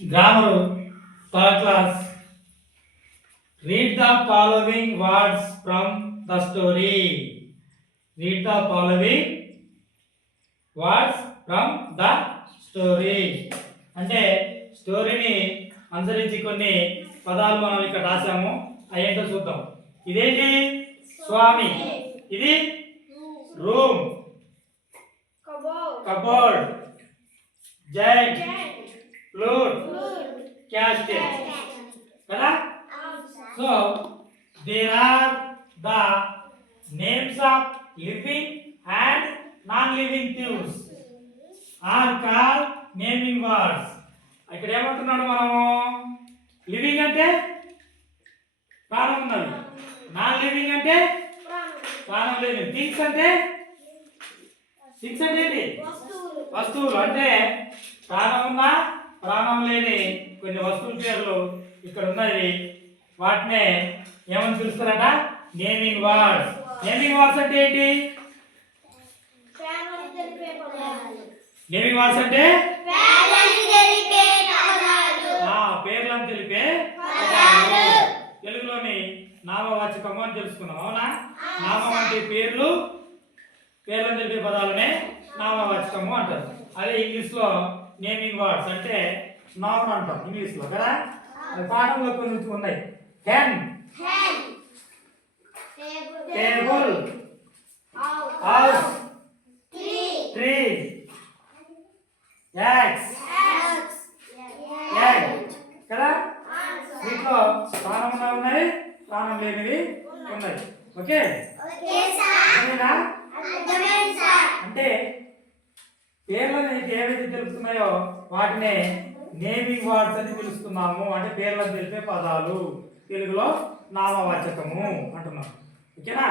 Grammar, third class. Read the following words from the story. Read the following words from the story. అంటే స్టోరీని అనుసరించి కొన్ని పదాలు మనం ఇక్కడ రాసాము. అయ్యేంటో చూద్దాం. ఇదేంటి? స్వామి. ఇది room, cupboard, giant, flute, castle. కదా? So there are the names of living and non-living things are called naming words. ఇక్కడ ఏమంటున్నాడు మనము? లివింగ్ అంటే ప్రాణం ఉన్నది, నాన్ లివింగ్ అంటే ప్రాణం లేని, థింగ్స్ అంటే ఏంటి? వస్తువులు. అంటే ప్రాణం ఉన్న ప్రాణం లేని కొన్ని వస్తువుల పేర్లు ఇక్కడ ఉన్నాయి. వాటినే ఏమని పిలుస్తారట? Naming words. నేమింగ్ వర్డ్స్ అంటే ఏంటి? నేమింగ్ వర్డ్స్ అంటే పేర్లను తెలిపే తెలుగులోని నామవాచకము అని తెలుసుకున్నాం. అవునా? నామం అంటే పేర్లను తెలిపే పదాలనే నామవాచకము అంటారు. అదే ఇంగ్లీష్ లో నేమింగ్ వర్డ్స్ అంటే నౌన్ అంటాం ఇంగ్లీష్ లో. కదా? అది పాఠంలో కొన్ని ఉన్నాయి. hen, table, house, tree, eggs, egg. కదా? వీటిలో ప్రాణం ఉన్నాయి, ప్రాణం లేనివి ఉన్నాయి. ఓకే? అంటే పేర్లను ఏవైతే తెలుపుతున్నాయో వాటినే నేమింగ్ వర్డ్స్ అని పిలుస్తున్నాము. అంటే పేర్లను తెలిపే పదాలు, తెలుగులో నామవాచకము అంటున్నాం. ఓకేనా?